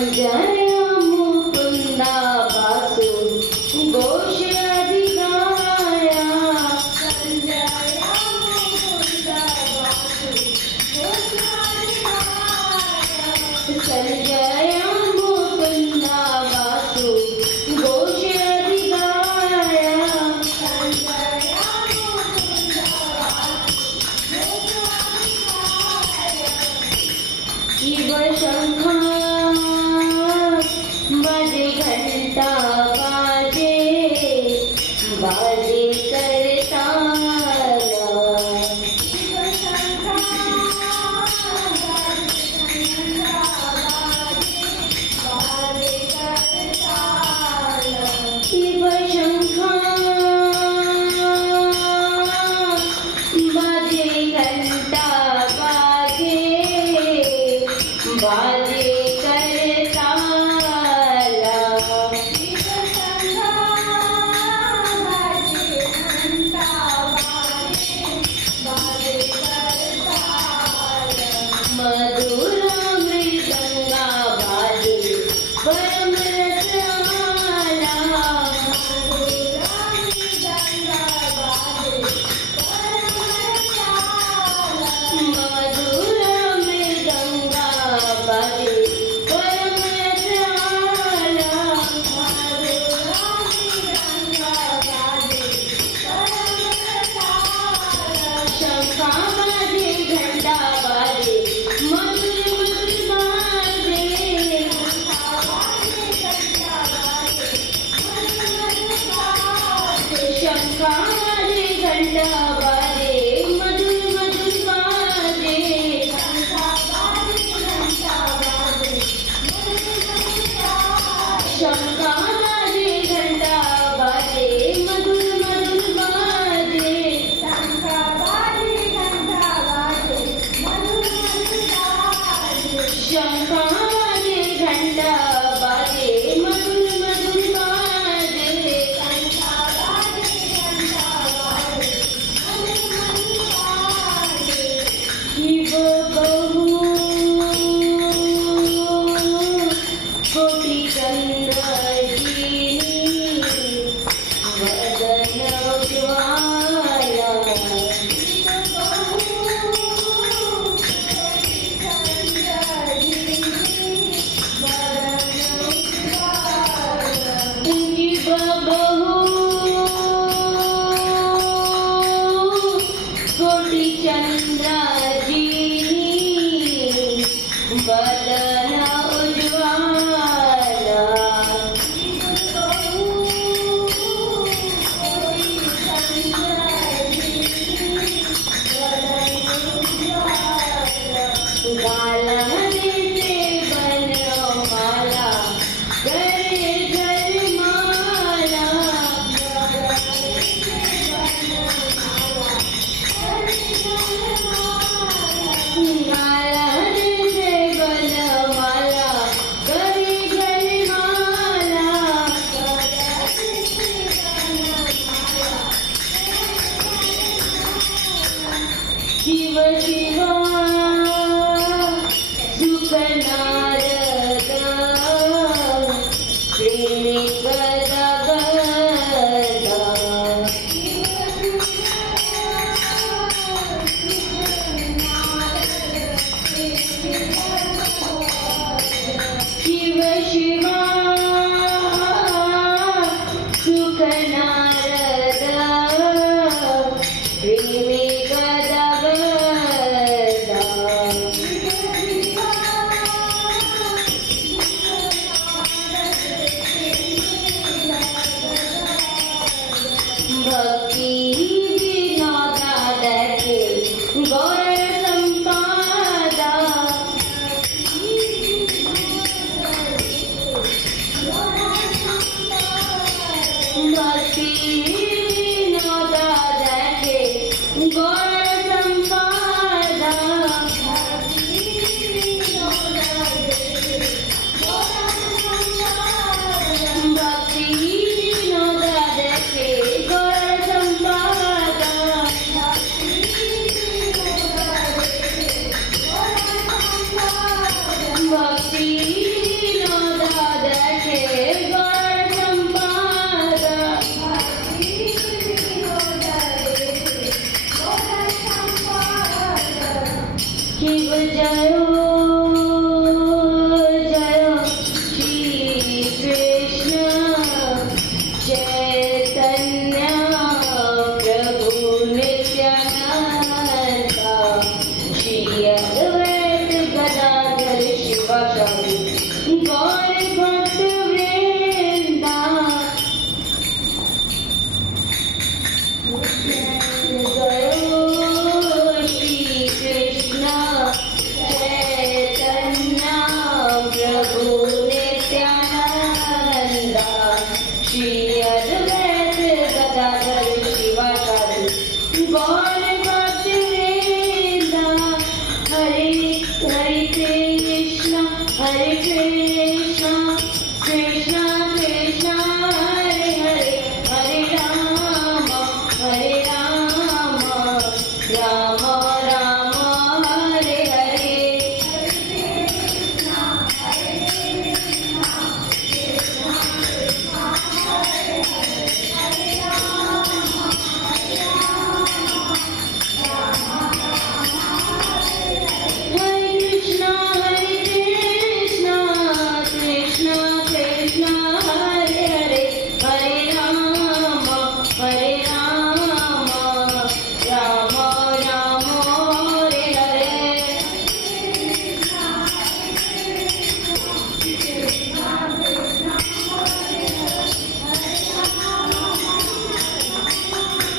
संजय मुकुंद वासु घोष अधिकारा संजय मुकुंद वासु घोष अधिकारा संजय मुकुंद वासु घोष अधिकारा संजय मुकुंद शिव शंख बजे घंटा बाजे बाजे करताला शिव शंख बाजे करताला शिव शंख बजे घंटा बाजे बाजे करताला शिव शंख बाजे घंटा बाजे बाजे करताला मधुर मृदंगा बाजे परम रस आला मधुर मृदंगा बाजे परम रस आला मधुर मृदंगा बाजे परम रस आला मधुर मृदंगा बाजे परम रस आला शंखा बाजे घंटा बाजे मधुर मधुर बाजे शंखा बाजे घंटा बाजे मधुर मधुर बाजे शंखा बाजे घंटा बाजे मधुर मधुर बाजे शंखा बाजे घंटा बाजे मधुर मधुर बाजे शंखा बाजे घंटा बाजे मधुर मधुर बाजे शंखा बाजे घंटा बाजे मधुर मधुर बाजे शंखा बाजे घंटा बाजे मधुर मधुर बाजे शंखा बाजे घंटा बाजे मधुर मधुर बाजे शिव बहु कोटि चंद्रजीनी वदन ज्वाला शिव बहु कोटि चंद्रजीनी वदन ज्वाला शिव बहु कोटि चंद्रजीनी वदन उज्ज्वला शिव बहु कोटि चंद्रजीनी वदन उज्ज्वला गाला देते बनमाला करे जयमाला गाला देते बनमाला करे जयमाला गाला देते बनमाला करे जयमाला गाला देते बनमाला शिव शिव सुख नारद प्रेमी गदा गदा शिव शिव सुख नारद प्रेमी गदा गदा शिव जय जय श्री कृष्ण चैतन्य प्रभु नित्यानंद श्री अद्वैत गदाधर शिवाचार्य गौर भक्त वृंदा जय श्री कृष्ण चैतन्य प्रभु नित्यानंद श्री अद्वैत गदाधर शिवाचार्य गौर भक्त वृंदा हरे हरे कृष्ण